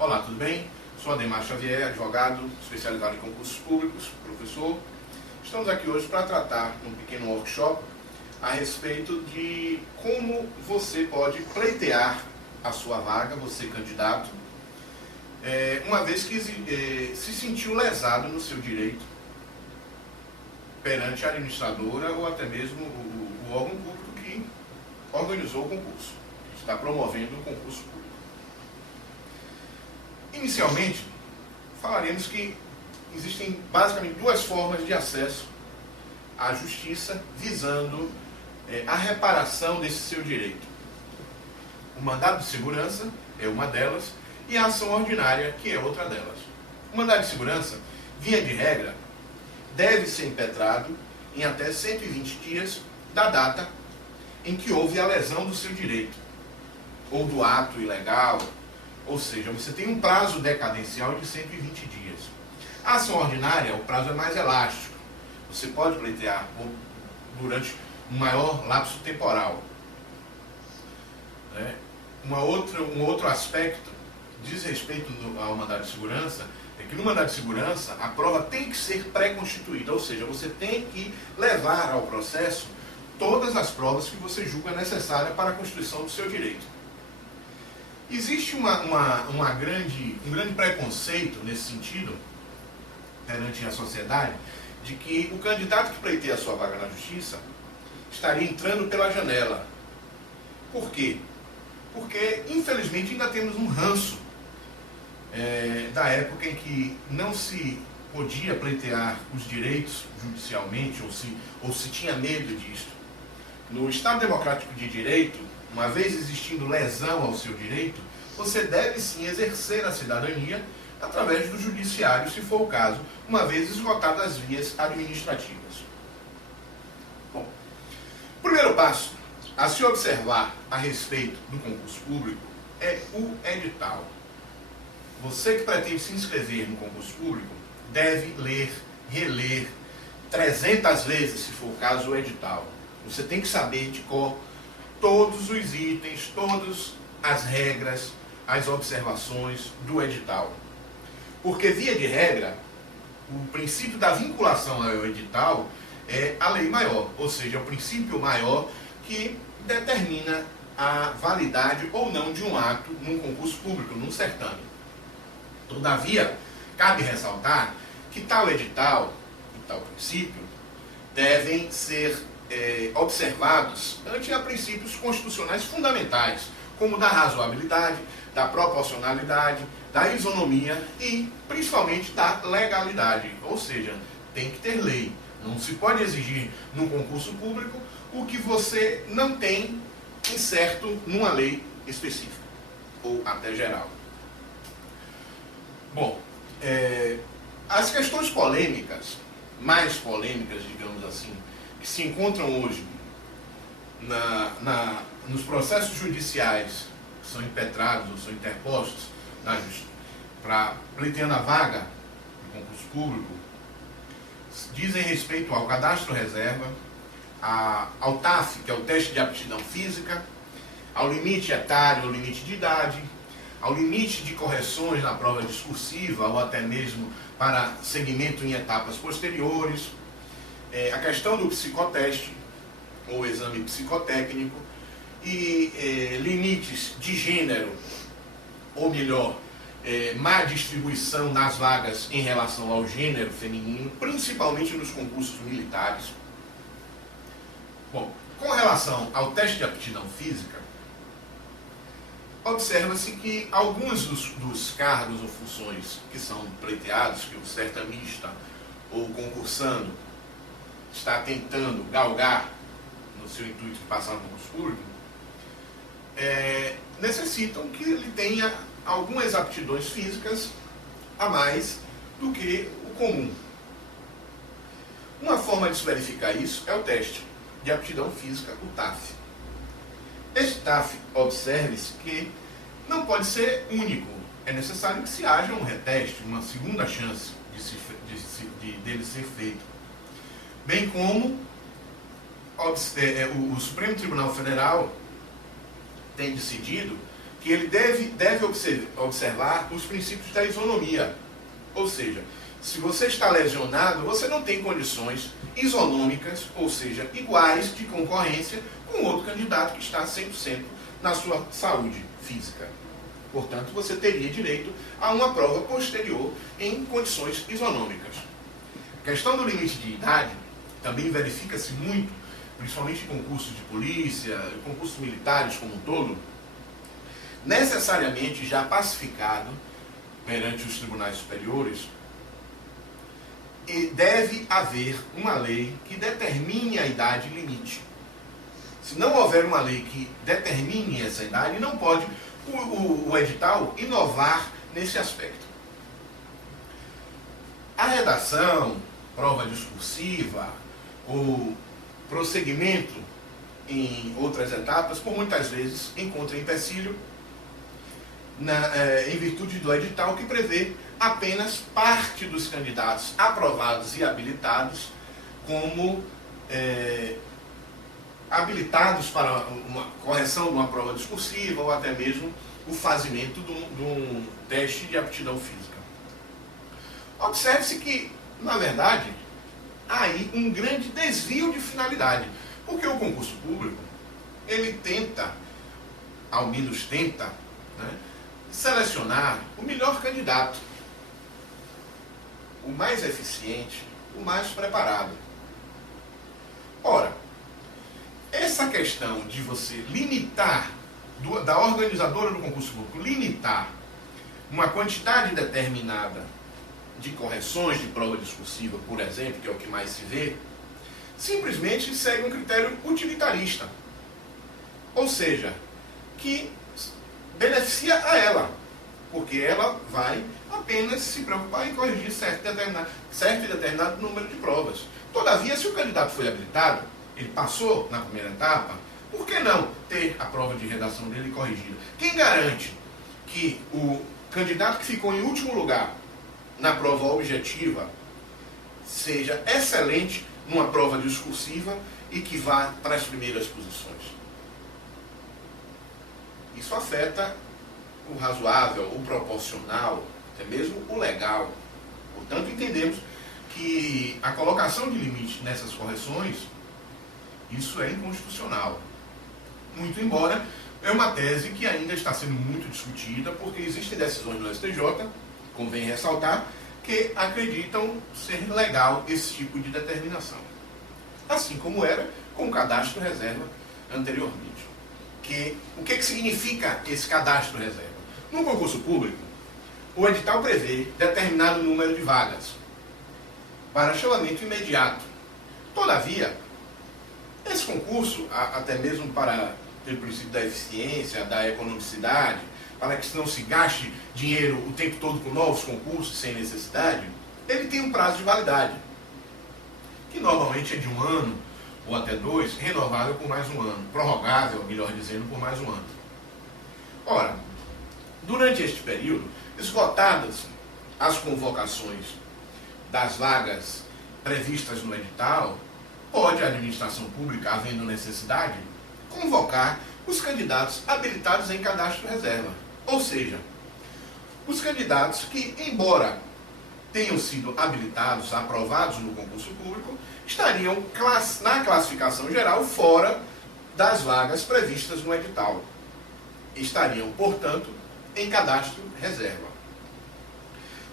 Olá, tudo bem? Sou Ademar Xavier, advogado, especializado em concursos públicos, professor. Estamos aqui hoje para tratar num pequeno workshop a respeito de como você pode pleitear a sua vaga, você candidato, uma vez que se sentiu lesado no seu direito perante a administradora ou até mesmo o órgão público que organizou o concurso, que está promovendo o concurso público. Inicialmente, falaremos que existem basicamente duas formas de acesso à justiça visando a reparação desse seu direito. O mandado de segurança é uma delas e a ação ordinária, que é outra delas. O mandado de segurança, via de regra, deve ser impetrado em até 120 dias da data em que houve a lesão do seu direito, ou do ato ilegal, ou seja, você tem um prazo decadencial de 120 dias. A ação ordinária, o prazo é mais elástico. Você pode pleitear durante um maior lapso temporal. Um outro aspecto diz respeito ao mandado de segurança, é que no mandado de segurança a prova tem que ser pré-constituída, ou seja, você tem que levar ao processo todas as provas que você julga necessárias para a constituição do seu direito. Existe um grande preconceito nesse sentido, perante a sociedade, de que o candidato que pleiteia a sua vaga na justiça estaria entrando pela janela. Por quê? Porque, infelizmente, ainda temos um ranço da época em que não se podia pleitear os direitos judicialmente, ou se tinha medo disso. No Estado Democrático de Direito, uma vez existindo lesão ao seu direito, você deve sim exercer a cidadania através do judiciário, se for o caso, uma vez esgotadas as vias administrativas. Bom, o primeiro passo a se observar a respeito do concurso público é o edital. Você que pretende se inscrever no concurso público deve ler, reler 300 vezes, se for o caso, o edital. Você tem que saber de cor todos os itens, todas as regras, as observações do edital. Porque, via de regra, o princípio da vinculação ao edital é a lei maior, ou seja, é o princípio maior que determina a validade ou não de um ato num concurso público, num certame. Todavia, cabe ressaltar que tal edital e tal princípio devem ser observados ante a princípios constitucionais fundamentais, como da razoabilidade, da proporcionalidade, da isonomia e, principalmente, da legalidade. Ou seja, tem que ter lei. Não se pode exigir num concurso público o que você não tem incerto numa lei específica, ou até geral. Bom, as questões polêmicas, mais polêmicas, digamos assim, que se encontram hoje nos processos judiciais que são impetrados ou são interpostos para pleiteando a vaga do concurso público, dizem respeito ao cadastro reserva, ao TAF, que é o teste de aptidão física, ao limite etário, ao limite de idade, ao limite de correções na prova discursiva ou até mesmo para segmento em etapas posteriores, a questão do psicoteste ou exame psicotécnico e limites de gênero, ou melhor, má distribuição das vagas em relação ao gênero feminino, principalmente nos concursos militares. Bom, com relação ao teste de aptidão física, observa-se que alguns dos cargos ou funções que são pleiteados, que o certaminista ou o concursando está tentando galgar no seu intuito de passar no concurso público, necessitam que ele tenha algumas aptidões físicas a mais do que o comum. Uma forma de se verificar isso é o teste de aptidão física, o TAF. Este TAF, observe-se que não pode ser único. É necessário que se haja um reteste, uma segunda chance dele ser feito. Bem como o Supremo Tribunal Federal tem decidido que ele deve observar os princípios da isonomia. Ou seja, se você está lesionado, você não tem condições isonômicas, ou seja, iguais de concorrência com outro candidato que está 100% na sua saúde física. Portanto, você teria direito a uma prova posterior em condições isonômicas. A questão do limite de idade também verifica-se muito, principalmente em concursos de polícia, concursos militares como um todo, necessariamente já pacificado perante os tribunais superiores, e deve haver uma lei que determine a idade limite. Se não houver uma lei que determine essa idade, não pode o edital inovar nesse aspecto. A redação, prova discursiva, o prosseguimento em outras etapas, por muitas vezes encontra empecilho em virtude do edital que prevê apenas parte dos candidatos aprovados e habilitados como habilitados para uma correção de uma prova discursiva ou até mesmo o fazimento de um teste de aptidão física. Observe-se que, na verdade, há aí um grande desvio de finalidade, porque o concurso público, ele tenta, ao menos tenta, né, selecionar o melhor candidato, o mais eficiente, o mais preparado. Ora, essa questão de você limitar, da organizadora do concurso público, limitar uma quantidade determinada de correções de prova discursiva, por exemplo, que é o que mais se vê, simplesmente segue um critério utilitarista. Ou seja, que beneficia a ela, porque ela vai apenas se preocupar em corrigir certo e determinado número de provas. Todavia, se o candidato foi habilitado, ele passou na primeira etapa, por que não ter a prova de redação dele corrigida? Quem garante que o candidato que ficou em último lugar na prova objetiva seja excelente numa prova discursiva e que vá para as primeiras posições? Isso afeta o razoável, o proporcional, até mesmo o legal. Portanto, entendemos que a colocação de limite nessas correções, isso é inconstitucional. Muito embora é uma tese que ainda está sendo muito discutida, porque existem decisões do STJ, convém ressaltar, que acreditam ser legal esse tipo de determinação. Assim como era com o cadastro reserva anteriormente. O que significa esse cadastro reserva? No concurso público, o edital prevê determinado número de vagas para chamamento imediato. Todavia, esse concurso, até mesmo para ter o princípio da eficiência, da economicidade, para que não se gaste dinheiro o tempo todo com novos concursos sem necessidade, ele tem um prazo de validade, que normalmente é de 1 ano ou até 2, renovável por mais 1 ano, prorrogável, melhor dizendo, por mais 1 ano. Ora, durante este período, esgotadas as convocações das vagas previstas no edital, pode a administração pública, havendo necessidade, convocar os candidatos habilitados em cadastro reserva. Ou seja, os candidatos que, embora tenham sido habilitados, aprovados no concurso público, estariam na classificação geral fora das vagas previstas no edital. Estariam, portanto, em cadastro reserva.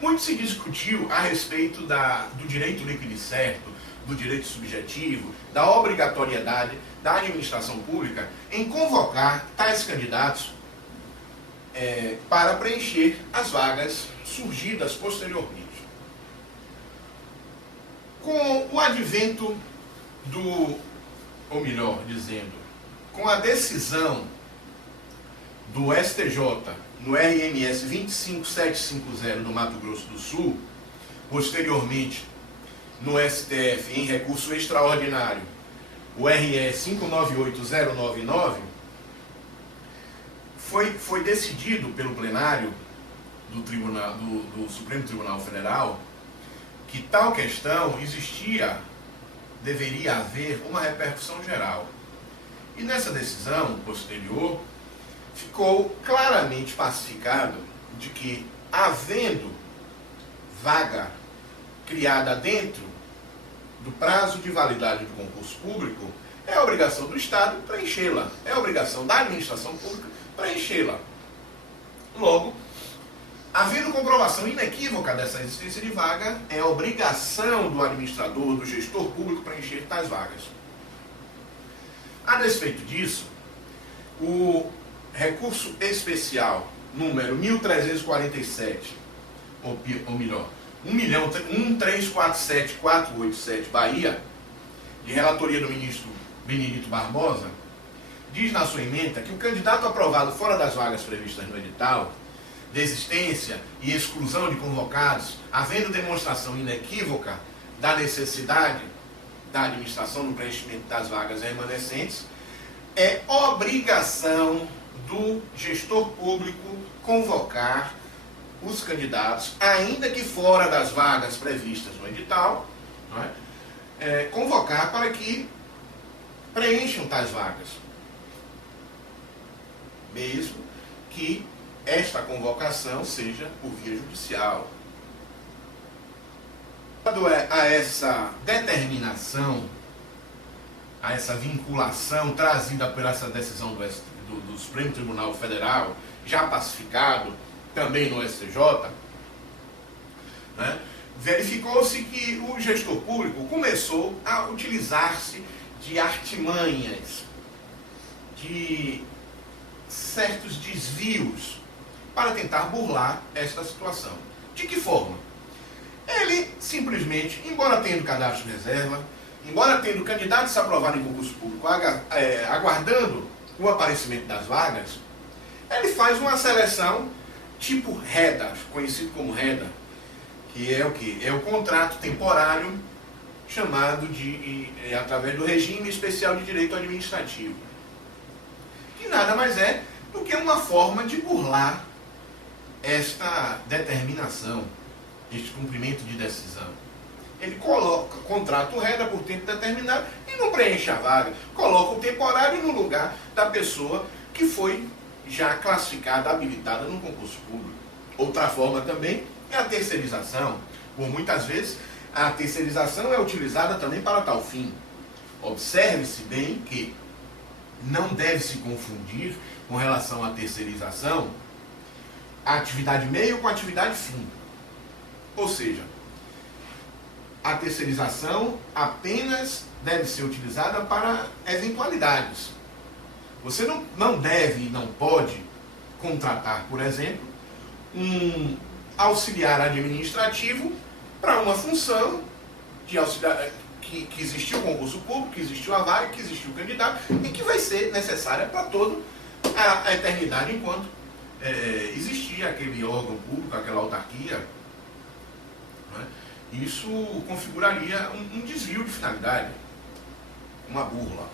Muito se discutiu a respeito do direito líquido e certo, do direito subjetivo, da obrigatoriedade da administração pública em convocar tais candidatos para preencher as vagas surgidas posteriormente. Com o advento ou melhor dizendo, com a decisão do STJ no RMS 25750 no Mato Grosso do Sul, posteriormente no STF em recurso extraordinário, o RE 598099, foi decidido pelo plenário do Supremo Tribunal Federal que tal questão deveria haver uma repercussão geral. E nessa decisão posterior, ficou claramente pacificado de que, havendo vaga criada dentro do prazo de validade do concurso público, é a obrigação do Estado preenchê-la, é a obrigação da administração pública preenchê-la. Logo, havendo comprovação inequívoca dessa existência de vaga, é obrigação do administrador, do gestor público preencher tais vagas. A despeito disso, o recurso especial número 1347, ou melhor, 1347487 Bahia, de relatoria do ministro Benedito Barbosa, diz na sua ementa que o candidato aprovado fora das vagas previstas no edital, desistência e exclusão de convocados, havendo demonstração inequívoca da necessidade da administração no preenchimento das vagas remanescentes, é obrigação do gestor público convocar os candidatos, ainda que fora das vagas previstas no edital, não é? Convocar para que preencham tais vagas, mesmo que esta convocação seja por via judicial. A essa determinação, a essa vinculação trazida por essa decisão do Supremo Tribunal Federal, já pacificado também no STJ, né, verificou-se que o gestor público começou a utilizar-se de artimanhas, de certos desvios para tentar burlar esta situação. De que forma? Ele simplesmente, embora tendo cadastro de reserva, embora tendo candidatos aprovados em concurso público, aguardando o aparecimento das vagas, ele faz uma seleção tipo REDA, conhecido como REDA, que é o quê? É o contrato temporário chamado através do Regime Especial de Direito Administrativo, que nada mais é do que uma forma de burlar esta determinação, este cumprimento de decisão. Ele contrata o REDA por tempo determinado e não preenche a vaga. Coloca o temporário no lugar da pessoa que foi já classificada, habilitada no concurso público. Outra forma também é a terceirização. Por muitas vezes, a terceirização é utilizada também para tal fim. Observe-se bem que não deve se confundir com relação à terceirização a atividade meio com a atividade fim. Ou seja, a terceirização apenas deve ser utilizada para eventualidades. Você não deve e não pode contratar, por exemplo, um auxiliar administrativo para uma função de auxiliar que existiu o concurso público, que existiu a vaga, que existiu o candidato e que vai ser necessária para toda a eternidade enquanto existir aquele órgão público, aquela autarquia. Né? Isso configuraria um desvio de finalidade, uma burla.